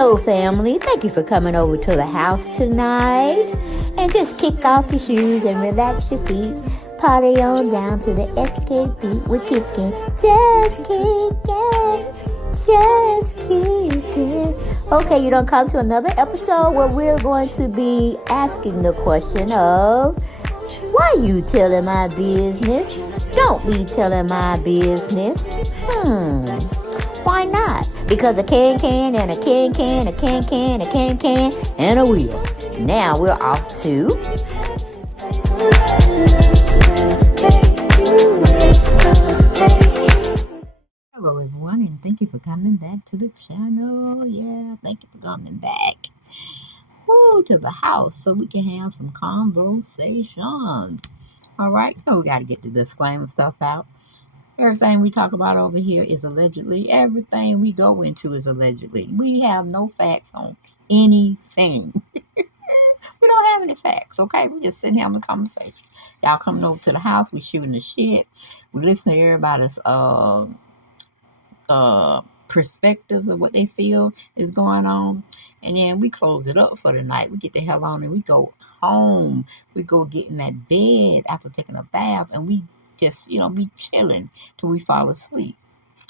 Hello, family. Thank you for coming over to the house tonight. And just kick off your shoes and relax your feet. Party on down to the SK beat. We're kicking. Just kicking. Just kicking. Okay, you don't come to another episode where we're going to be asking the question of, why you telling my business? Don't be telling my business. Why not? Because a can and a can, a can, and a wheel. Now we're off to... Hello everyone, and thank you for coming back to the channel. Yeah, thank you for coming back. To the house so we can have some conversations. All right, so we got to get the disclaimer stuff out. Everything we talk about over here is allegedly. Everything we go into is allegedly. We have no facts on anything. We don't have any facts, okay? We're just sitting here having a conversation. Y'all coming over to the house, we shooting the shit. We listen to everybody's perspectives of what they feel is going on. And then we close it up for the night. We get the hell on and we go home. We go get in that bed after taking a bath, and we just, be chilling till we fall asleep.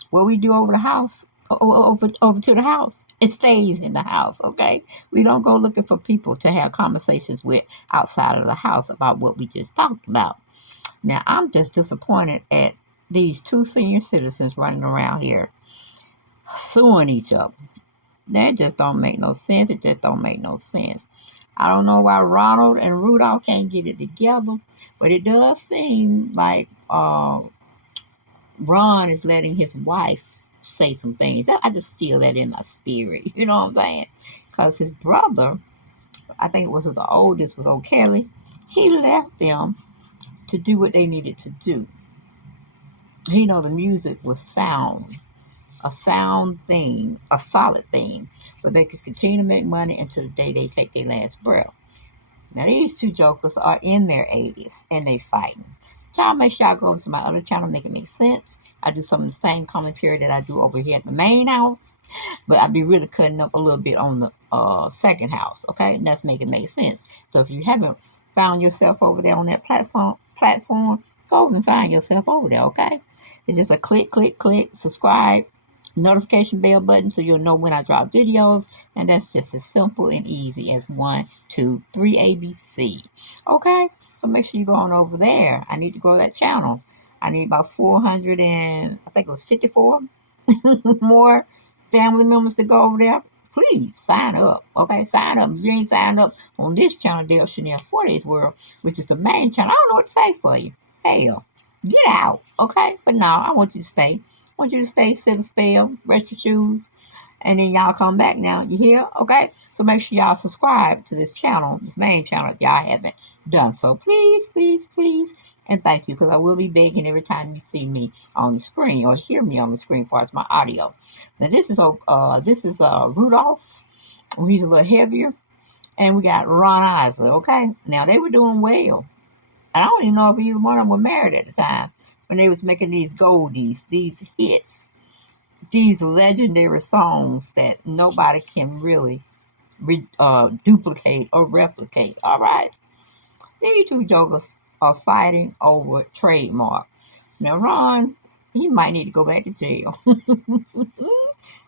What we do over the house, over to the house, it stays in the house, okay? We don't go looking for people to have conversations with outside of the house about what we just talked about. Now, I'm just disappointed at these two senior citizens running around here suing each other. That just don't make no sense. It just don't make no sense. I don't know why Ronald and Rudolph can't get it together, but it does seem like Ron is letting his wife say some things. I just feel that in my spirit. You know what I'm saying? Because his brother, I think it was the oldest, was O'Kelly. He left them to do what they needed to do. The music was sound. A sound thing, a solid thing, so they could continue to make money until the day they take their last breath. Now, these two jokers are in their 80s, and they fighting. Y'all make sure y'all go over to my other channel, make it make sense. I do some of the same commentary that I do over here at the main house, but I be really cutting up a little bit on the second house, okay? And that's make it make sense. So if you haven't found yourself over there on that platform, go and find yourself over there, okay? It's just a click, subscribe, notification bell button so you'll know when I drop videos, and that's just as simple and easy as 1, 2, 3 ABC. Okay, so make sure you go on over there. I need to grow that channel. I need about 400 and I think it was 54 more family members to go over there. Please sign up. Okay, sign up. If you ain't signed up on this channel, Dale Chanel 40's World, which is the main channel, I don't know what to say for you. Hell, get out. Okay, but no, I want you to stay. I want you to stay, sit a spell, rest your shoes, and then y'all come back now. You hear? Okay? So make sure y'all subscribe to this channel, this main channel, if y'all haven't done so. Please, and thank you, because I will be begging every time you see me on the screen or hear me on the screen as far as my audio. Now, this is Rudolph. He's a little heavier. And we got Ron Isley, okay? Now, they were doing well. I don't even know if either one of them were married at the time, when they was making these goldies, these hits, these legendary songs that nobody can really duplicate or replicate. All right, these two jokers are fighting over trademark. Now, Ron, he might need to go back to jail. Now,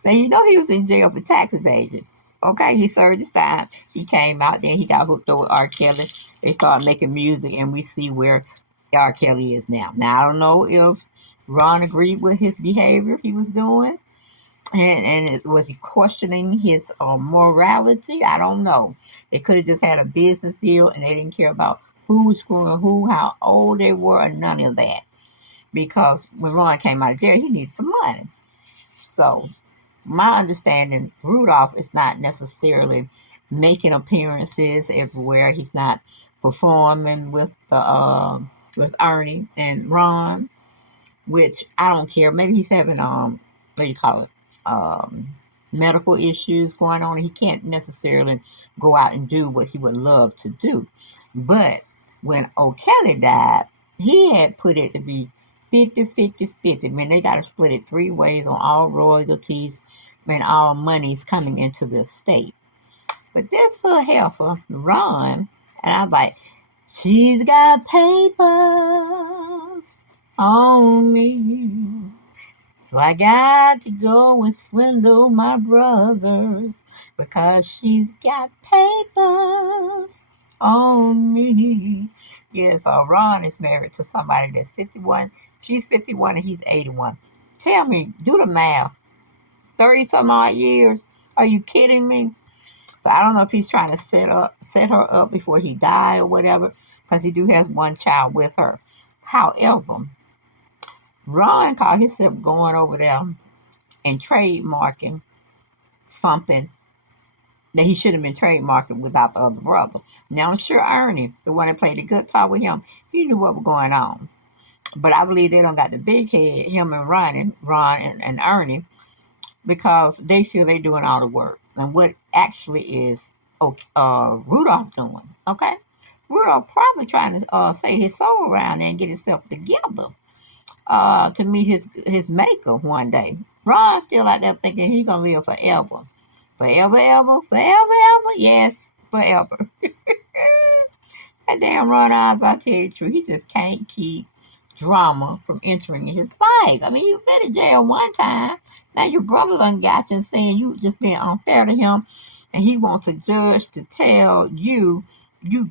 he was in jail for tax evasion. Okay, he served his time. He came out, then he got hooked up with R. Kelly. They started making music, and we see where R. Kelly is now. Now, I don't know if Ron agreed with his behavior he was doing, and was he questioning his morality? I don't know. They could have just had a business deal, and they didn't care about who was screwing who, how old they were, or none of that. Because when Ron came out of jail, he needed some money. So, my understanding, Rudolph is not necessarily making appearances everywhere. He's not performing with Ernie and Ron, which I don't care. Maybe he's having medical issues going on. He can't necessarily go out and do what he would love to do. But when O'Kelly died, he had put it to be 50-50-50. I mean, they got to split it 3 ways on all royalties. when all money's coming into the estate. But this little heifer, Ron, and I'm like, she's got papers on me. So I got to go and swindle my brothers because she's got papers on me. Yeah, so Ron is married to somebody that's 51. She's 51 and he's 81. Tell me, do the math. 30 some odd years. Are you kidding me? So I don't know if he's trying to set her up before he died or whatever, because he do has one child with her. However, Ron caught himself going over there and trademarking something that he should have been trademarking without the other brother. Now I'm sure Ernie, the one that played the guitar with him, he knew what was going on. But I believe they don't got the big head, him and Ron and Ernie, because they feel they're doing all the work. And what actually is Rudolph doing, okay? Rudolph probably trying to save his soul around there and get himself together to meet his maker one day. Ron's still out there thinking he's going to live forever. Forever, ever, forever, ever? Yes, forever. That damn Ron Oz, I tell you the truth, he just can't keep drama from entering his life. I mean, you've been in jail one time. Now your brother done got you and saying you just being unfair to him, and he wants a judge to tell you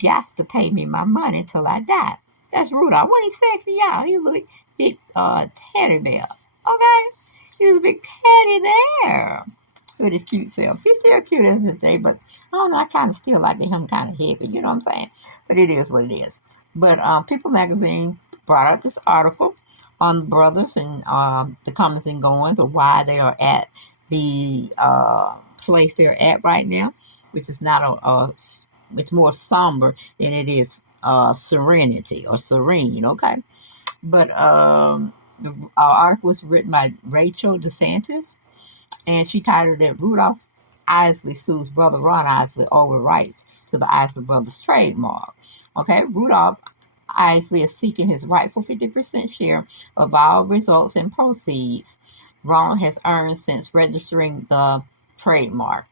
got to pay me my money till I die. That's Rudolph. When he's sexy, y'all, he was a big teddy bear. Okay? He was a big teddy bear with his cute self. He's still cute as this day, but I don't know, I kind of still like him kind of heavy, you know what I'm saying? But it is what it is. But People Magazine brought out this article on the brothers and the comings and goings of why they are at the place they're at right now, which is not it's more somber than it is serenity or serene, okay? But the article was written by Rachel DeSantis, and she titled it Rudolph Isley sues brother Ron Isley over rights to the Isley Brothers trademark. Okay, Rudolph Isley is seeking his rightful 50% share of all results and proceeds Ron has earned since registering the trademark.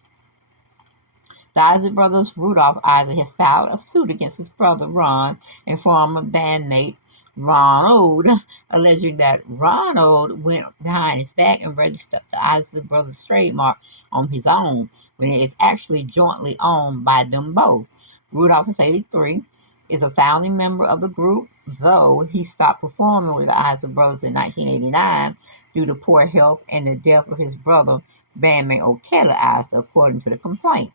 The Isley brothers, Rudolph Isley, has filed a suit against his brother Ron and former bandmate Ronald, alleging that Ronald went behind his back and registered the Isley brothers trademark on his own, when it is actually jointly owned by them both. Rudolph is 83, is a founding member of the group, though he stopped performing with the Isley brothers in 1989 due to poor health and the death of his brother, bandmate O'Kelly Isley, according to the complaint.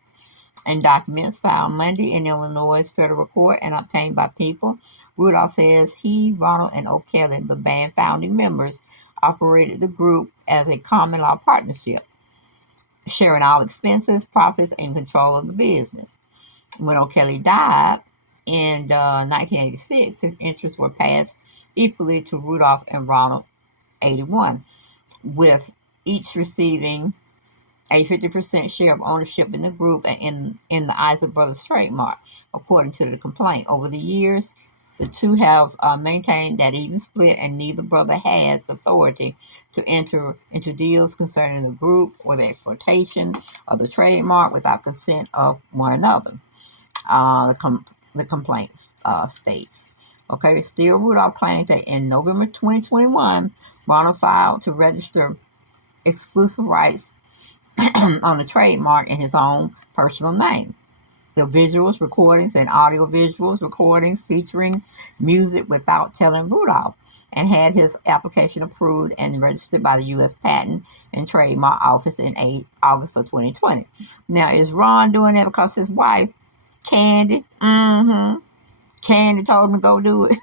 In documents filed Monday in Illinois federal court and obtained by People, Rudolph says he, Ronald, and O'Kelly, the band founding members, operated the group as a common law partnership, sharing all expenses, profits, and control of the business. When O'Kelly died in 1986, his interests were passed equally to Rudolph and Ronald, 81, with each receiving a 50% share of ownership in the group and in the Isley Brothers trademark, according to the complaint. Over the years, the two have maintained that even split, and neither brother has authority to enter into deals concerning the group or the exploitation of the trademark without consent of one another. The complaint states. Okay, still Rudolph claims that in November 2021, Ronald filed to register exclusive rights on the trademark in his own personal name. The visuals, recordings, and audio visuals recordings featuring music without telling Rudolph, and had his application approved and registered by the U.S. Patent and Trademark Office in August of 2020. Now, is Ron doing that because his wife, Candy, Candy told him to go do it?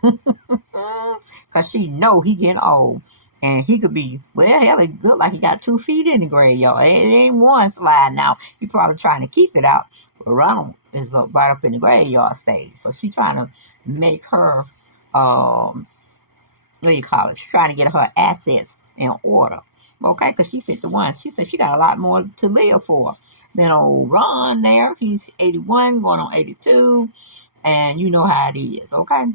Because she know he getting old. And he could be, well, hell, it look like he got 2 feet in the graveyard. It ain't one slide now. He probably trying to keep it out. But Ronald is right up in the graveyard stage. So she trying to make her, what do you call it? She's trying to get her assets in order. Okay, because she 51. She said she got a lot more to live for than old Ron there. He's 81, going on 82. And you know how it is, okay?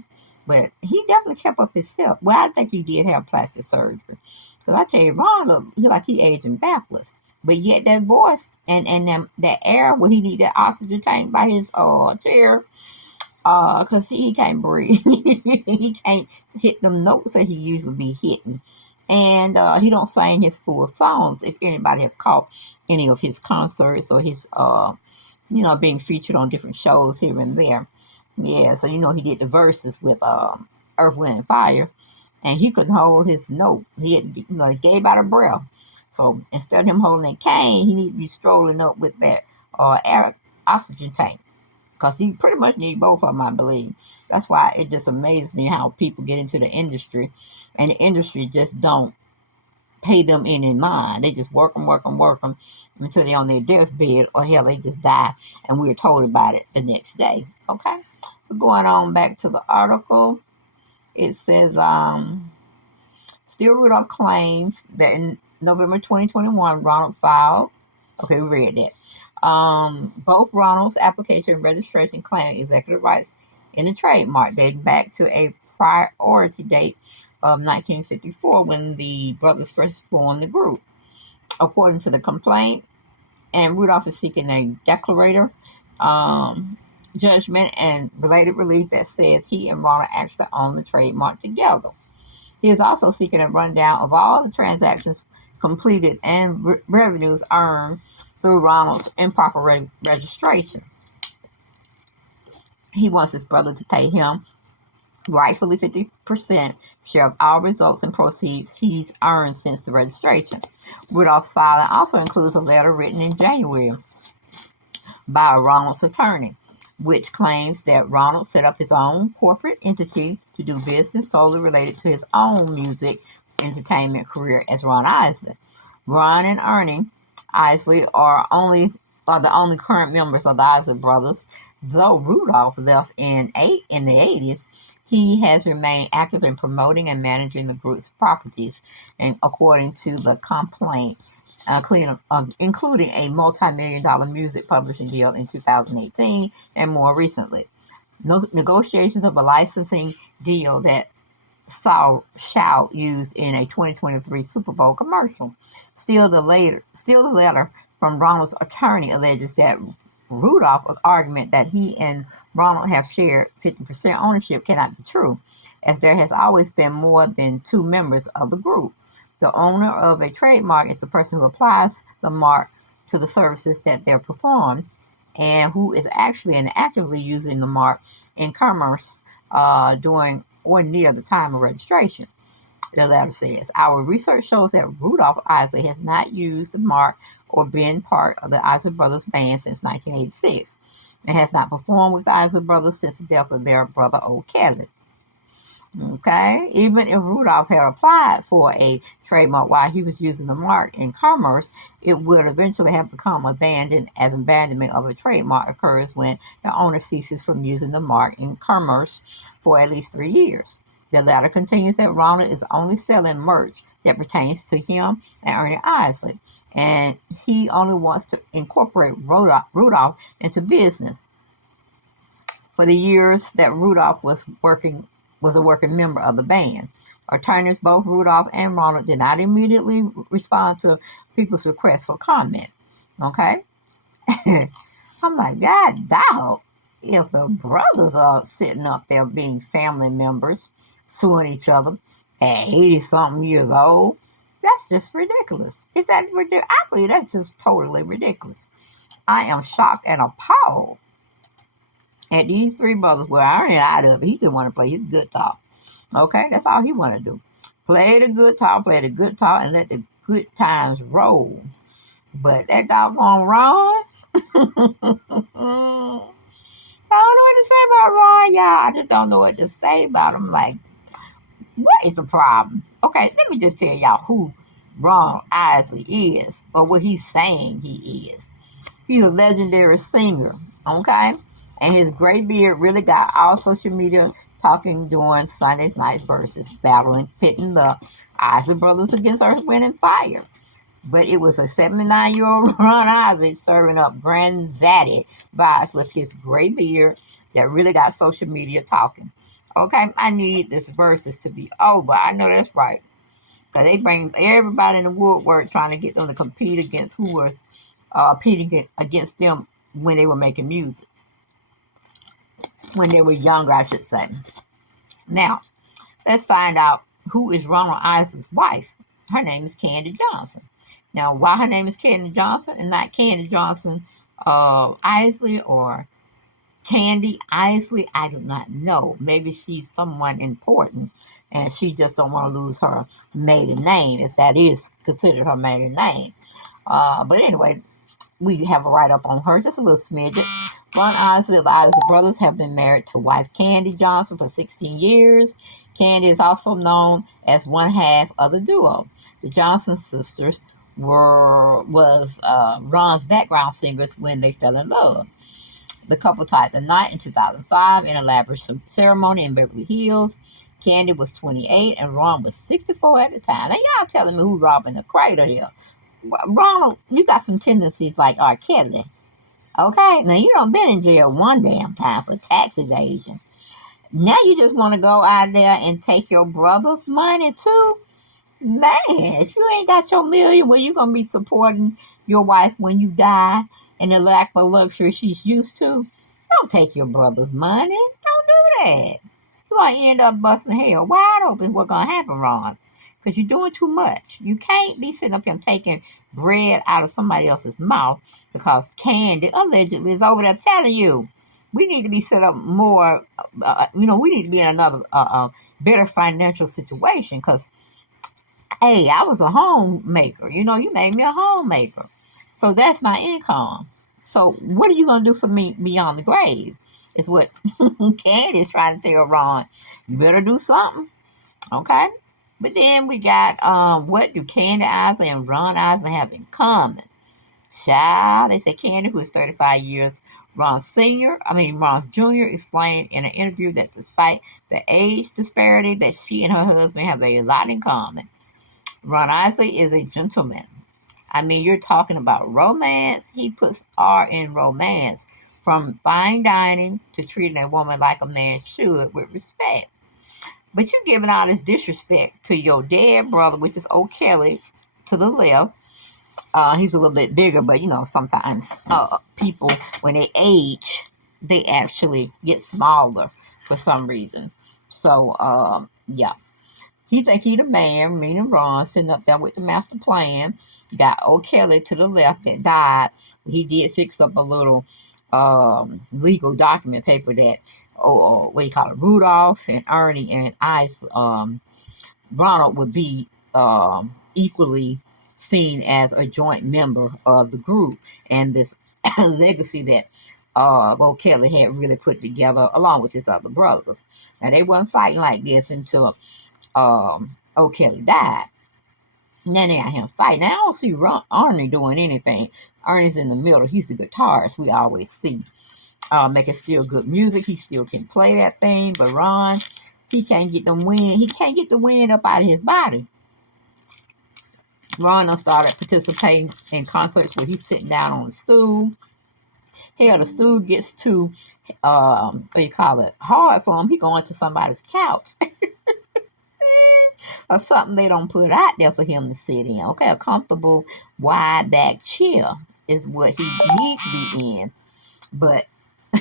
But he definitely kept up himself. Well, I think he did have plastic surgery. Because I tell you, Ron looked like he aging backwards. But yet that voice and that air where he need that oxygen tank by his chair, cause he can't breathe. He can't hit them notes that he usually be hitting. And he don't sing his full songs. If anybody have caught any of his concerts or his being featured on different shows here and there. Yeah, so he did the verses with Earth, Wind, and Fire, and he couldn't hold his note. He had, he gave out a breath. So instead of him holding that cane, he needs to be strolling up with that air oxygen tank, because he pretty much need both of them, I believe. That's why it just amazes me how people get into the industry, and the industry just don't pay them any mind. They just work them until they're on their deathbed, or hell, they just die, and we're told about it the next day. Okay, but going on back to the article, it says, still Rudolph claims that in November 2021, Ronald filed. Okay, we read that. Both Ronald's application and registration claim executive rights in the trademark dating back to a priority date of 1954 when the brothers first formed the group. According to the complaint, and Rudolph is seeking a declaratory judgment and related relief that says he and Ronald actually own the trademark together. He is also seeking a rundown of all the transactions completed and revenues earned through Ronald's improper registration. He wants his brother to pay him rightfully 50% share of all results and proceeds he's earned since the registration. Rudolph's filing also includes a letter written in January by Ronald's attorney, which claims that Ronald set up his own corporate entity to do business solely related to his own music entertainment career as Ron Isley. Ron and Ernie Isley are the only current members of the Isley brothers. Though Rudolph left in the 80s, he has remained active in promoting and managing the group's properties, and according to the complaint, including a multi-million-dollar music publishing deal in 2018 and more recently. Negotiations of a licensing deal that saw Shout used in a 2023 Super Bowl commercial. Still, the letter from Ronald's attorney alleges that Rudolph's argument that he and Ronald have shared 50% ownership cannot be true, as there has always been more than two members of the group. The owner of a trademark is the person who applies the mark to the services that they're performed, and who is actually and actively using the mark in commerce during or near the time of registration. The letter says, our research shows that Rudolph Isley has not used the mark or been part of the Isley Brothers band since 1986, and has not performed with the Isley Brothers since the death of their brother O'Kelly. Okay, even if Rudolph had applied for a trademark while he was using the mark in commerce, it would eventually have become abandoned, as abandonment of a trademark occurs when the owner ceases from using the mark in commerce for at least 3 years. The letter continues that Ronald is only selling merch that pertains to him and Ernie Isley, and he only wants to incorporate Rudolph into business. For the years that Rudolph was a working member of the band, attorneys both Rudolph and Ronald did not immediately respond to people's requests for comment. Okay? I'm like, God, dog, if the brothers are sitting up there being family members, suing each other at 80-something years old, that's just ridiculous. Is that ridiculous? I believe that's just totally ridiculous. I am shocked and appalled at these three brothers. Well, I ain't out of it. He just want to play his guitar. Okay, that's all he want to do. Play the guitar, and let the good times roll. But that doggone Ron, I don't know what to say about Ron, y'all. I just don't know what to say about him. Like, what is the problem? Okay, let me just tell y'all who Ron Isley is, or what he's saying he is. He's a legendary singer, okay? And his gray beard really got all social media talking during Sunday night's versus pitting the Isley brothers against Earth, Wind, and Fire. But it was a 79-year-old Ron Isley serving up Grand Zaddy vibes with his gray beard that really got social media talking. Okay, I need this verses to be over. I know that's right. Because they bring everybody in the woodwork trying to get them to compete against who was competing against them when they were making music. When they were younger, I should say. Now, let's find out who is Ronald Isley's wife. Her name is Candy Johnson. Now, why her name is Candy Johnson and not Candy Johnson Isley or Candy Isley, I do not know. Maybe she's someone important and she just don't want to lose her maiden name, if that is considered her maiden name. But anyway, we have a write-up on her, just a little smidget. Ron Isley of the Isley brothers have been married to wife Candy Johnson for 16 years. Candy is also known as one half of the duo. The Johnson sisters was Ron's background singers when they fell in love. The couple tied the knot in 2005 in a elaborate ceremony in Beverly Hills. Candy was 28 and Ron was 64 at the time. Now y'all telling me who robbing the crater here. Ronald, you got some tendencies like R. Kelly. Okay? Now you done been in jail one damn time for tax evasion. Now you just want to go out there and take your brother's money too? Man, if you ain't got your million, well, you going to be supporting your wife when you die and the lack of luxury she's used to? Don't take your brother's money. Don't do that. You're going to end up busting hell wide open. What's going to happen, Ron? Because you're doing too much. You can't be sitting up here taking bread out of somebody else's mouth because Candy allegedly is over there telling you. We need to be set up more, we need to be in another better financial situation because, hey, I was a homemaker. You made me a homemaker. So that's my income. So what are you going to do for me beyond the grave? Is what Candy is trying to tell Ron. You better do something. Okay? But then we got, what do Candy Isley and Ron Isley have in common? Child, they say Candy, who is 35 years, Ron's junior, explained in an interview that despite the age disparity, that she and her husband have a lot in common. Ron Isley is a gentleman. I mean, you're talking about romance. He puts R in romance, from fine dining to treating a woman like a man should with respect. But you're giving all this disrespect to your dead brother, which is O. Kelly, to the left. He's a little bit bigger, but sometimes people, when they age, they actually get smaller for some reason. So, yeah. He think he the man, meaning Ron, sitting up there with the master plan. You got O. Kelly to the left that died. He did fix up a little legal document paper that, Rudolph and Ernie and Isley, Ronald would be equally seen as a joint member of the group and this legacy that O. Kelly had really put together along with his other brothers. Now, they wasn't fighting like this until O. Kelly died. And then they had him fighting. Now, I don't see Ernie doing anything. Ernie's in the middle. He's the guitarist we always see. Making still good music. He still can play that thing. But Ron, he can't get the wind. He can't get the wind up out of his body. Ron started participating in concerts where he's sitting down on the stool. Hell, the stool gets too, hard for him. He going to somebody's couch. Or something they don't put out there for him to sit in. Okay, a comfortable, wide back chair is what he needs to be in. But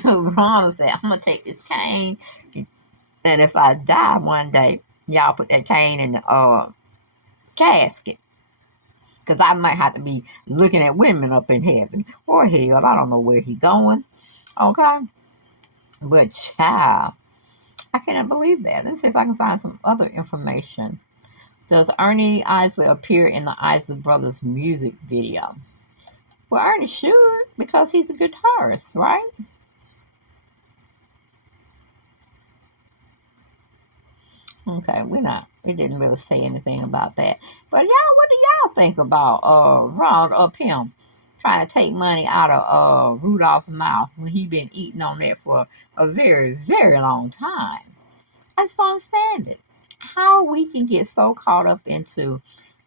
Ron said, I'm going to take this cane, and if I die one day, y'all put that cane in the casket. Because I might have to be looking at women up in heaven. Or hell, I don't know where he's going. Okay? But child, I cannot believe that. Let me see if I can find some other information. Does Ernie Isley appear in the Isley Brothers music video? Well, Ernie should, because he's the guitarist, right? Okay, we didn't really say anything about that. But y'all, what do y'all think about Ronald up him trying to take money out of Rudolph's mouth when he been eating on that for a very, very long time? I just don't understand it. How we can get so caught up into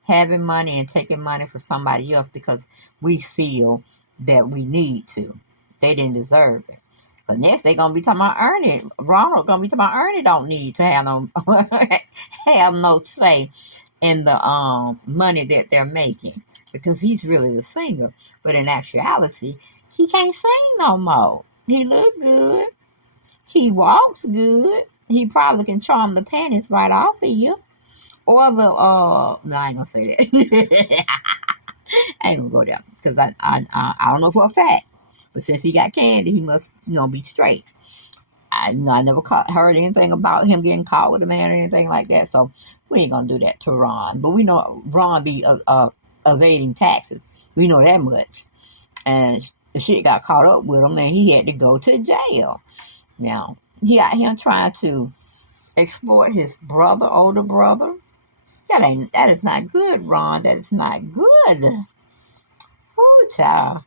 having money and taking money from somebody else because we feel that we need to. They didn't deserve it. But next they gonna be talking about Ernie. Ronald gonna be talking about Ernie don't need to have no say in the money that they're making, because he's really the singer. But in actuality, he can't sing no more. He look good. He walks good. He probably can charm the panties right off of you. Or the no, I ain't gonna say that. I ain't gonna go there because I don't know for a fact. But since he got candy, he must be straight. I never heard anything about him getting caught with a man or anything like that. So we ain't gonna do that to Ron. But we know Ron be evading taxes. We know that much. And the shit got caught up with him, and he had to go to jail. Now he out here trying to exploit his brother, older brother. That is not good, Ron. That is not good. Ooh, child.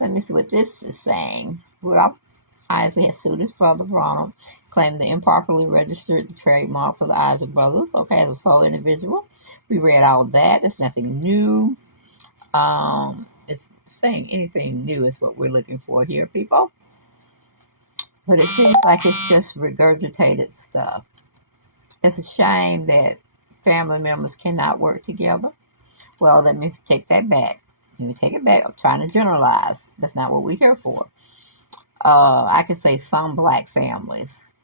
Let me see what this is saying. Isley has sued his brother Ronald, claimed they improperly registered the trademark for the Isley brothers. Okay, as a sole individual. We read all of that. There's nothing new. It's saying anything new is what we're looking for here, people. But it seems like it's just regurgitated stuff. It's a shame that family members cannot work together. Well, let me take that back. Let me take it back. I'm trying to generalize. That's not what we're here for. I could say some black families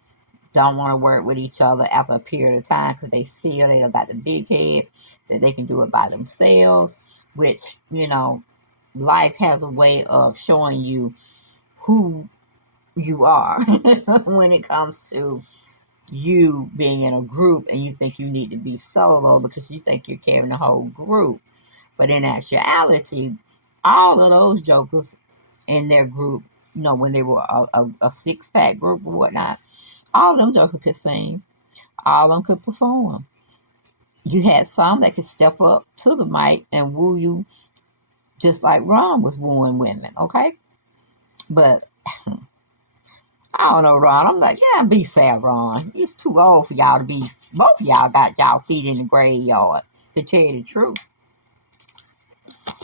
don't want to work with each other after a period of time because they feel they got the big head, that they can do it by themselves, which, life has a way of showing you who you are when it comes to you being in a group and you think you need to be solo because you think you're carrying the whole group. But in actuality, all of those jokers in their group, when they were a six-pack group or whatnot, all of them jokers could sing. All of them could perform. You had some that could step up to the mic and woo you just like Ron was wooing women, okay? But I don't know, Ron. I'm like, yeah, be fair, Ron. It's too old for y'all to be, both of y'all got y'all feet in the graveyard, to tell you the truth.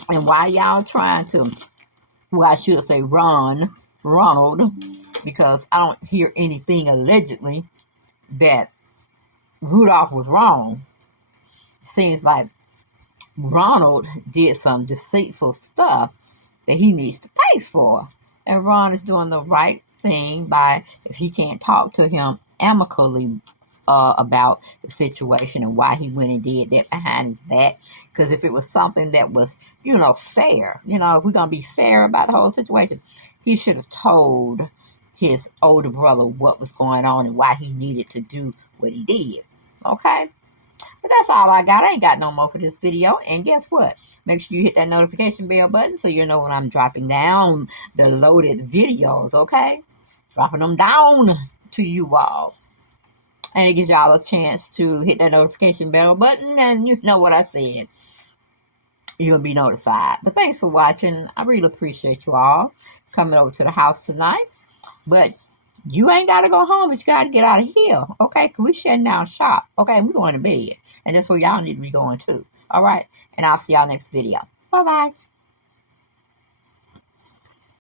And why y'all trying to, well, I should say Ronald, because I don't hear anything allegedly that Rudolph was wrong. It seems like Ronald did some deceitful stuff that he needs to pay for. And Ron is doing the right thing by, if he can't talk to him amicably about the situation and why he went and did that behind his back. Because if it was something that was, fair, if we're going to be fair about the whole situation, he should have told his older brother what was going on and why he needed to do what he did. Okay? But that's all I got. I ain't got no more for this video. And guess what? Make sure you hit that notification bell button so you know when I'm dropping down the loaded videos, okay? Dropping them down to you all. And it gives y'all a chance to hit that notification bell button, and you know what I said. You'll be notified. But thanks for watching. I really appreciate you all coming over to the house tonight. But you ain't got to go home, but you got to get out of here, okay? Because we shutting down shop, okay? And we're going to bed. And that's where y'all need to be going too, all right? And I'll see y'all next video. Bye-bye.